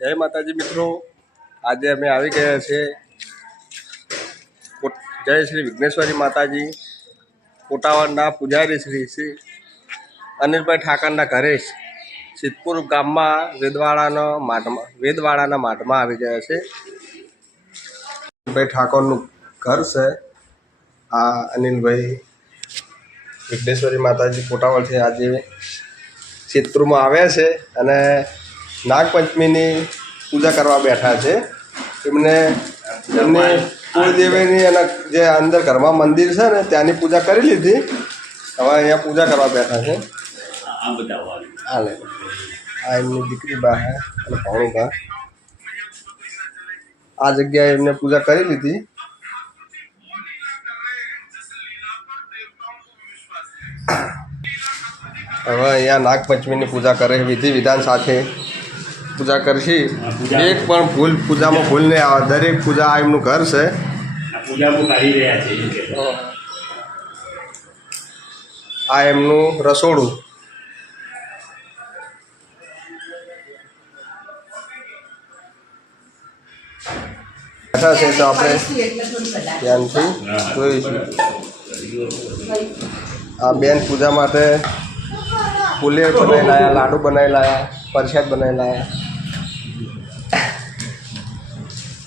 જય માતાજી મિત્રો. આજે અમે આવી ગયા છીએ જય શ્રી વિઘ્નેશ્વરી માતાજી, કોટાવાડના પૂજારી શ્રી શ્રી અનિલભાઈ ઠાકરના ઘરે સિદ્ધપુર ગામમાં વેદવાડાનો માઠમાં વેદવાડાના માઠમાં આવી ગયા છે. અનિલભાઈ ઠાકોરનું ઘર છે. આ અનિલભાઈ વિઘ્નેશ્વરી માતાજી કોટાવાડથી આજે સિદ્ધપુરમાં આવ્યા છે અને નાગપંચમીની પૂજા કરવા બેઠા છે. એમને એમને કુળદેવીની એના જે અંદર ઘરમાં મંદિર છે ને ત્યાંની પૂજા કરી લીધી. હવે અહીંયા પૂજા કરવા બેઠા છે. હાલે આ એમની દીકરી બા હે અને ભાણું બા. આ જગ્યાએ એમને પૂજા કરી લીધી. હવે અહીંયા નાગપંચમીની પૂજા કરે વિધિ વિધાન સાથે. પૂજા કરશી. એક પણ ભૂલ પૂજામાં ભૂલ નહીં આવે દરેક પૂજા આ એમનું ઘર છે. આ એમનું રસોડું. બેઠા છે તો આપણે ધ્યાનથી જોઈશું. આ બેન પૂજા માટે ફૂલે બનાવી લાયા લાડુ બનાવી લાયા પ્રસાદ બનાવી લાયા મોહમ્મદ નહીં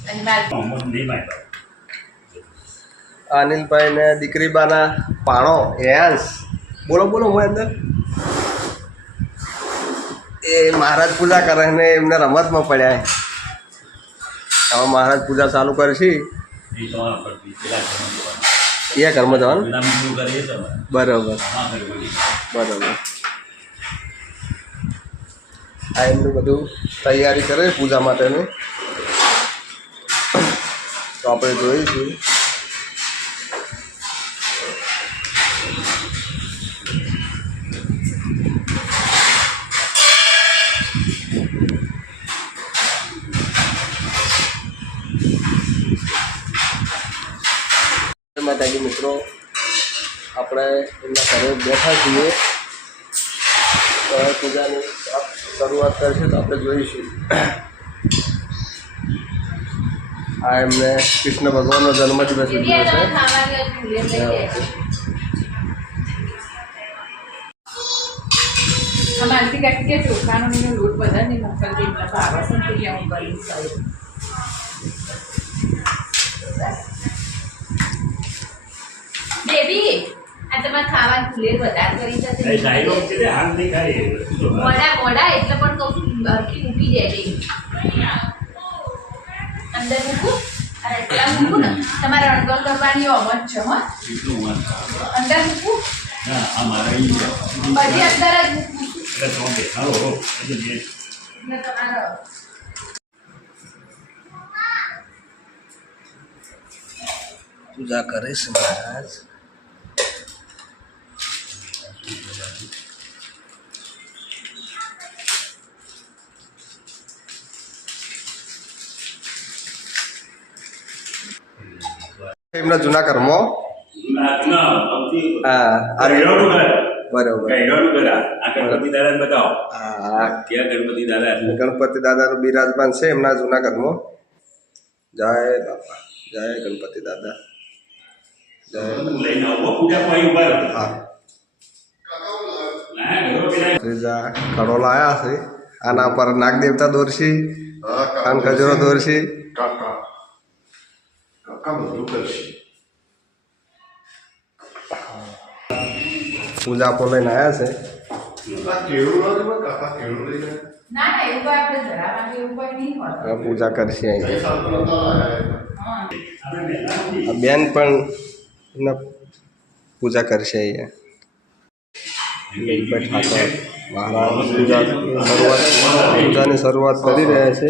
માનતા આ અનિલભાઈ. ને દીકરીબાના પાણો એયાંશ બોલો બોલો હું અંદર. એ મહારાજ પૂજા કરે ને એમને રમતમાં પડ્યા. હવે મહારાજ પૂજા ચાલુ કરશી. એ તમારા જવાનું. બરાબર. બરાબર. આ એમનું બધું તૈયારી કરે પૂજા માટેની. તો આપણે જોઈશું. માતાજી મિત્રો, આપણે એમના ઘરે બેઠા છીએ. પૂજાની શરૂઆત કરશે તો આપણે જોઈશું. આ એમને કૃષ્ણ ભગવાનનો જન્મદિવસ ઉજવ્યો છે. કે ચોખાનો એનો લોટ બધાને મોકલજે એટલે ભાવે છે ને હું કરીશ હવે. બેબી આ તમારે ખાવાનું ફુલેર વધારે કરી છે ડાયલોગ છે હાલ નહીં ખાય મોડા મોડા એટલે પણ કહું છું હરખી મૂકી જાય અંદર મૂકું. અને એટલા મૂકું ને તમારે અણગલ કરવાની ઓમ છે હો. અંદર મૂકું. બધી અંદર જ મૂકું. તમારે પૂજા કરીશ મહારાજ. ઘર આ. આ ગણપતિ દાદાને બતાવો હા ક્યાં ગણપતિ દાદા છે? ગણપતિ દાદાનું બિરાજમાન છે એમના જૂના કર્મો જય બાપા જય ગણપતિ દાદા જય હું લઈને આવું. પૂજા કોઈ ઊભા રહો. હા ના, ઘરો પેલા ત્રીજા કડો લાયા છે આના પર નાગ દેવતા દોરશી કાન ખજૂરો દોરશી કાકા બધું કરશે પૂજા લઈને આવ્યા છે પૂજા કરશે અહીં સાધુ નતા લાયા. હા આપણે મહેલાનું આ બેન પણ પૂજા કરશે અહીંયા ઠાકોર મહારાજ પૂજા શરૂઆત પૂજાની શરૂઆત કરી રહ્યા છે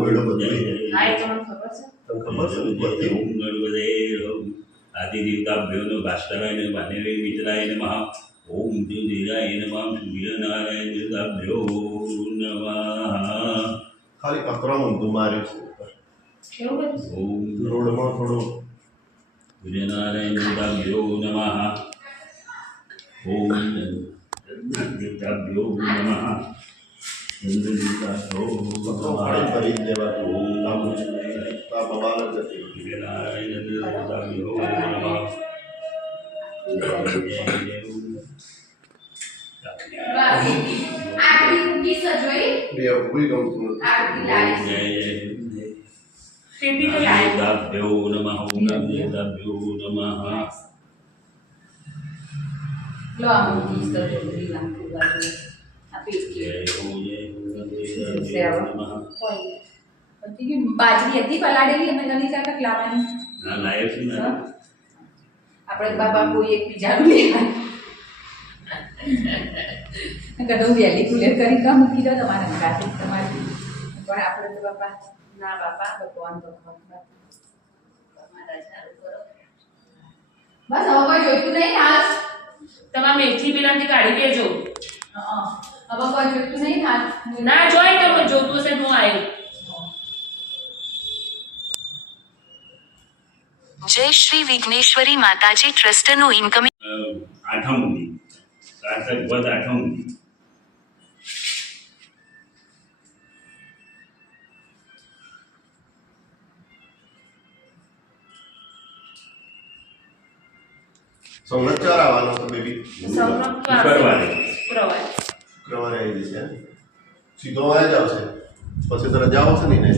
વરડો બધું હા એ તો મને ખબર છે તમને ખબર છે ઓમ ગણપતે આદિદેવતાભ્યો નમઃ ભાસ્કરાય નમઃ ભાનેરે મિત્રાય નમઃ ઓમ જ્યોતિરાય નમઃ સૂર્યનારાયણ દેવતાભ્યો નમઃ ખાલી પત્રમાં ઊંધું માર્યું છે રોડમાં થોડું સૂર્યનારાયણ દેવતાભ્યો નમઃ ઓમ દેવતાભ્યો નમઃ પત્રો ફાડી નમઃ બે ઊભી ગમતું જય જય દેવતાભ્યો નમઃ કોઈ બાજરી હતી પલાળેલી અમે ગણી કાકા લાવવાની. ના લાયક છે ને. આપણે બાબા કોઈ એક બીજાનું લેવા કદો કુલેર કરી કા મૂકી દો તમારા અંગાથી તમારી. પણ આપણે તો બાપા ના બાપા. ભગવાન તો બસ હવે કોઈ જોઈતું નહીં હાલ તમારા મેથી પેલાથી કાઢી દેજો. હં. હવે કોઈ જોઈતું નહીં હાલ ના જોઈ તો મને જોતું હશે હું આવી. જય શ્રી વિઘ્નેશ્વરી માતાજી ટ્રસ્ટનું ઇન્કમિંગ આઠમ સુધી વધ આઠમ સુધી સૌરભ ચાર આવવાનો તો બેબી શુક્રવારે. શુક્રવારે આવી જશે? સીધો અહીંયા જ આવશે. પછી તો રજા નહીં ને?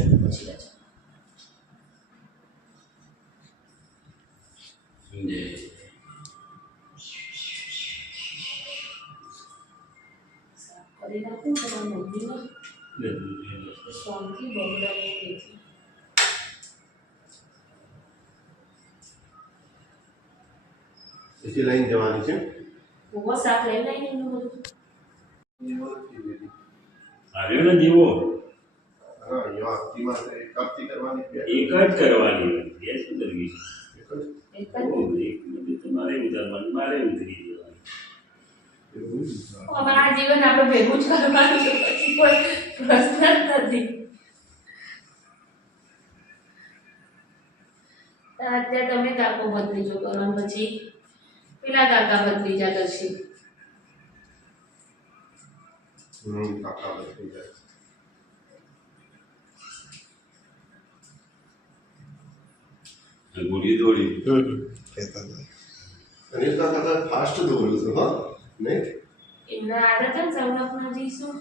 એને જય કરી નાખું તમારા મમ્મીને શાંતિ બગડાવી મેથી પછી લઈને જવાની છે. ઓવો શાક લઈ લઈને એનું બધું. આવ્યો ને હા તો એક આરતી કરવાની એક જ કરવાની. શું કરવી એક જ. એક જ. તમારે ઉતારવાનું મારે ઉતરી જવાનું. આ જીવન આપણે ભેગું જ કરવાનું છે પછી કોઈ પ્રશ્ન જ નથી. અત્યારે તમે કાકો બદલીજો કરો અને પછી પેલા કાકા બદલીજા કરશે હમ, કાકા ફાસ્ટ દોડ્યું છે હા? નહીં? એમના આદત છે ને સૌનકના જઈશું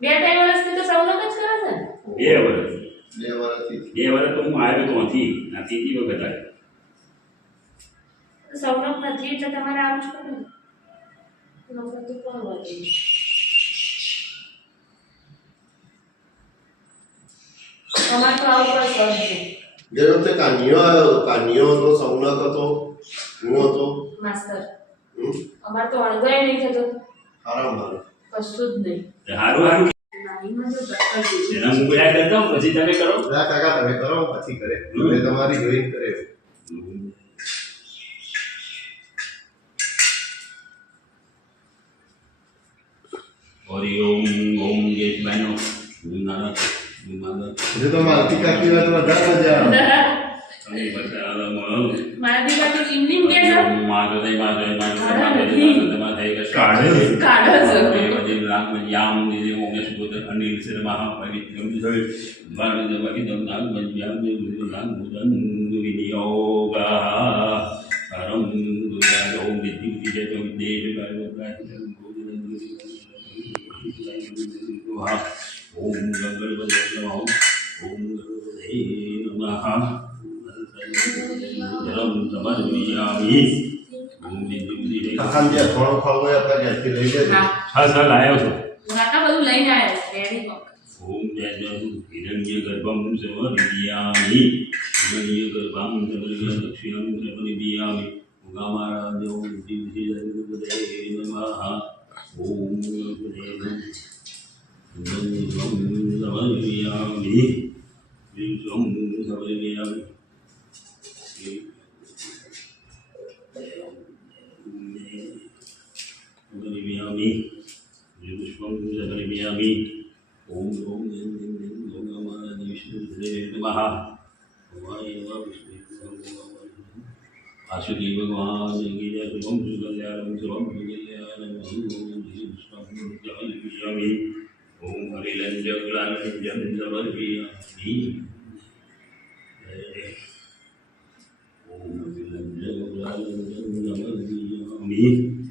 બે ત્રણ વર્ષથી તો સૌનક જ કરે છે બે વર્ષ. બે વર્ષથી. બે વર્ષ તો હું આવ્યો તો નથી આ ત્રીજી વખત આવ્યો. સૌનક નથી એટલે તમારે આવું જ પડે ને. નકર તો કરવા દે અમારે તો આવું પણ સર ગઈ વખતે કાનિયો આવ્યો કાનિયો હતો સૌનક હતો હું હતો. માસ્તર. હમ, અમારે તો અણગાય નહીં થતો. હારું. કશું જ નહીં. જો જેવું. એના હું બધા કરતા પછી તમે કરો. ના કાકા તમે કરો પછી કરે. તમે તમારી જોઈન કરે. ઓમ ઓમ મારા દીકરા તો ઇવનિંગ કે છે માધવ માધવ માધવ કાઢા માધવ નથી. માધવ કાઢે છે. કાઢે છે. દેવદેવ રામ યામ અનિલ પવિત્રમ જય વાણ નામ મંજ્યામ નામ મુદન વિનિયોગા પરમ ગુરુનાય ઓમ વિદ્યુતિ જય ગયા થોડું ખાવું હોય આપણે ઘેરથી લઈ લેજો હા. સર લાવ્યો છું. કાકા બધું લઈને આવ્યા છે એની ઓમ જય جامعة الأمل في أمين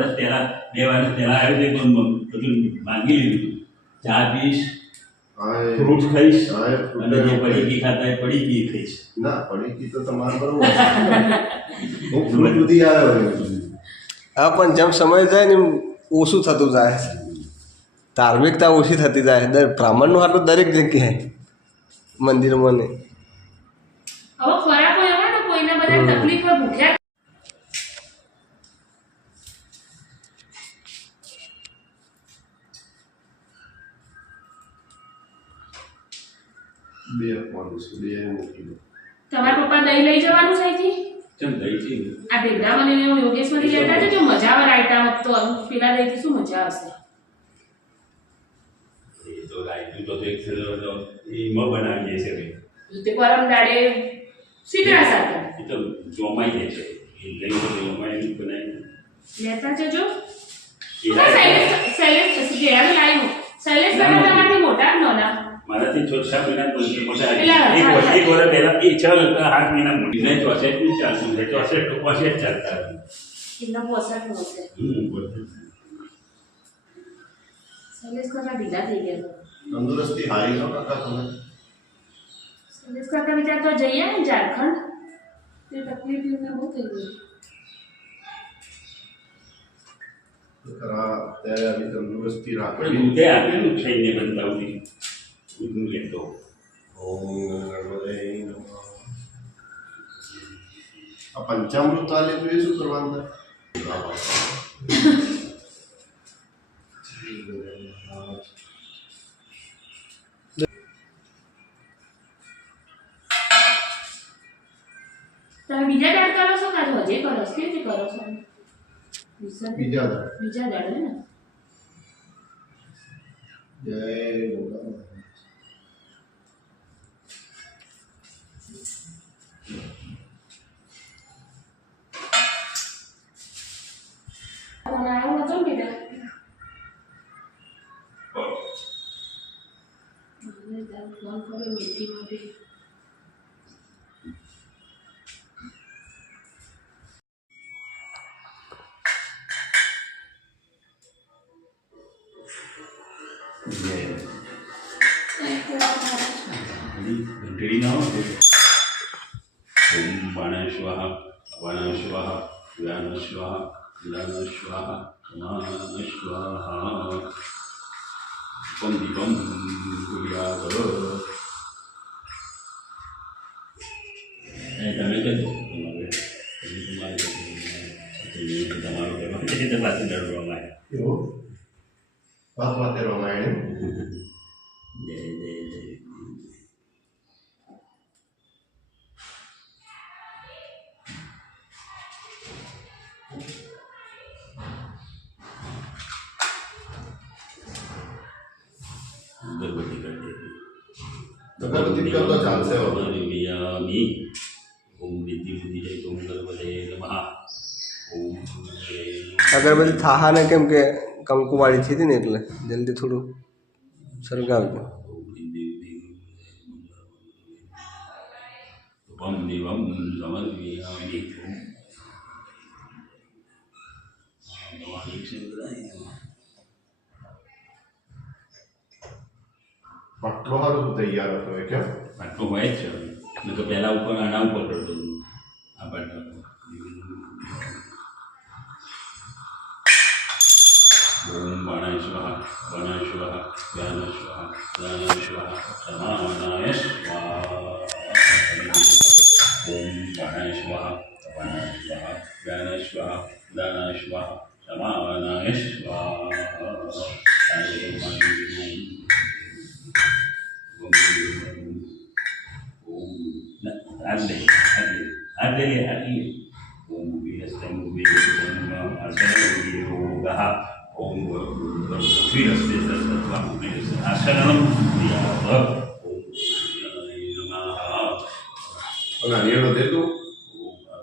વર્ષ પહેલા બે વર્ષ પહેલા આવ્યું હતું પણ બધું માંગી લીધું ચા પીશ ફ્રૂટ ખાઈશ હા અને જે પડીકી ખાતા એ પડીકી ખાઈશ. ના પડીકી તો તમારે બરોબર. હું ફ્રૂટ સુધી આવ્યો હા પણ જેમ સમય જાય ને એમ ઓછું થતું જાય. ધાર્મિકતા ઓછી થતી જાય. દર બ્રાહ્મણનું તો દરેક જગ્યાએ. મંદિરમાં ને હવે ખોરાક હોય ને કોઈને બધા તકલીફ ભૂખ્યા બે આપવાનું છે બે મૂકી દો તમારા પપ્પા દહીં લઈ જવાનું છે અહીંથી? ચમ છે આ મને એવું યોગેશ્વરી લેતા જજો મજા આવે રાયતા તો આમ પેલા દહીંથી શું મજા આવશે એ તો રાયતું તો એક એમાં બનાવીએ છે તે પરમ દાડે સીધા સાથે. એ તો જોમાઈ જાય છે. એ લઈ તો જોમાઈ બનાવી લેતા જજો. શૈલેષ શૈલેષ શૈલેષ તમારાથી મોટા જ નાના મારાથી છ સાત મહિના પછી મોટા એક વર્ષ. એક વર્ષ પહેલા એ છ આઠ મહિના મોટી ને ચોસઠની ચાલતું છે ચોસઠ તો પોસઠ ચાલતા તંદુરસ્તી હારી છો કાકા તમે. વિચાર તો જઈએ ને ઝારખંડ. તે તકલીફ એમને બહુ થઈ ગઈ. ખરા ત્યારે આવી તંદુરસ્તી રાખવી. દૂધે આપેલું થઈને બનતાવતી દૂધનું લેતો ઓમ ગણપતે નમઃ. આ પંચામૃત આલે તો એ શું કરવાનું? તમે બીજા દાડ કરો છો કાં તો હજે કરો છો કેવી રીતે કરો છો બીજા બીજા દાડે. બીજા દાડ ને જય ભોળાનાથ. તારો ફોન કર્યો મીઠી માટે ઘંટડી ના ઓમ બાણ સ્વાહા બાણ ગુરિયા કરો તમે કહેજો તમારે તમે તમારું કહેવાનું પાછું લડવામાં એવું વાત અગરબત્તી કરતો ચાલશે હવે. ઓમ વિદ્ધિ બુદ્ધિ ઓમ ગણપતે નમઃ ઓમ અગરબત્તી થાહા ને કેમ કે કંકુવાળી થઈ હતી ને એટલે જલ્દી થોડું સરગાવજો વમ દેવમ સમર્પયામિ આટલો સારું તૈયાર હતો એ કેમ? પાટલો હોય જ છે મેં તો પહેલાં ઉપર આના ઉપર કરતો આ પર. ઓમ બાણાય સ્વાહા બાણાય સ્વાહા. Asalam Yoga. Om Namaha. અને નિર્ણય દેતું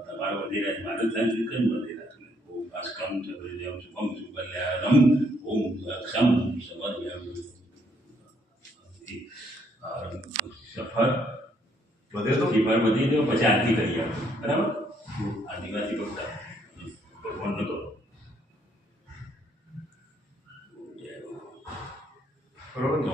તમારો વધી મારું ધન વિકન વધેરા ઓમ અસ્કમ સબરજમ શુભમ સુકલ્યાણમ ઓમ અક્ષમ સમર્યમ સફર વધે તો ફીવર વધી ગયો પછી આરતી કરી આપણે બરાબર આદિવાસી ભક્ત ભગવાનનો તો બરોબર તો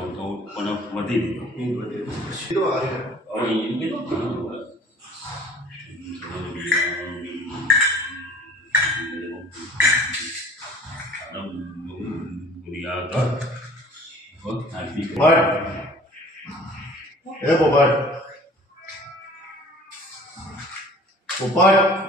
તો પણ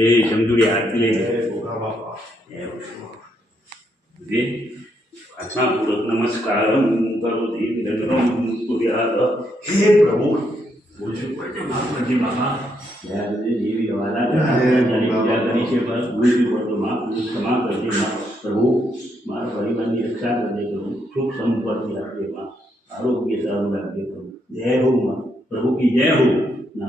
જાની પૂજા કરી લઈને બસ ભૂલથી પડતો માફ ક્ષમા કરજે મા પ્રભુ મારા પરિવારની રક્ષા કરજે પ્રભુ સુખ સંપત્તિ આપજે માં આરોગ્ય સારું રાખજે પ્રભુ. જય હો માં. પ્રભુ કી જય હો?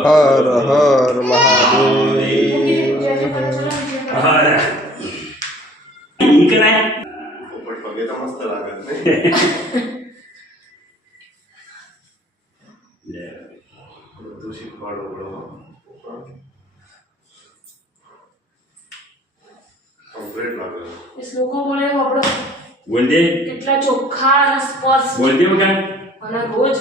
હર હર મહાદેવ. મૂકી દે પૂજા જે કરો છો. ને, પૂજા કરો. Ahora. ¿Y qué લે. બધું શીખવાડો બરો કમ્પ્લીટ લાગે એ શ્લોકો બોલે આપણો? બોલ દે. કેટલા ચોખ્ખા અને સ્પષ્ટ. બોલ દે બકા. અને રોજ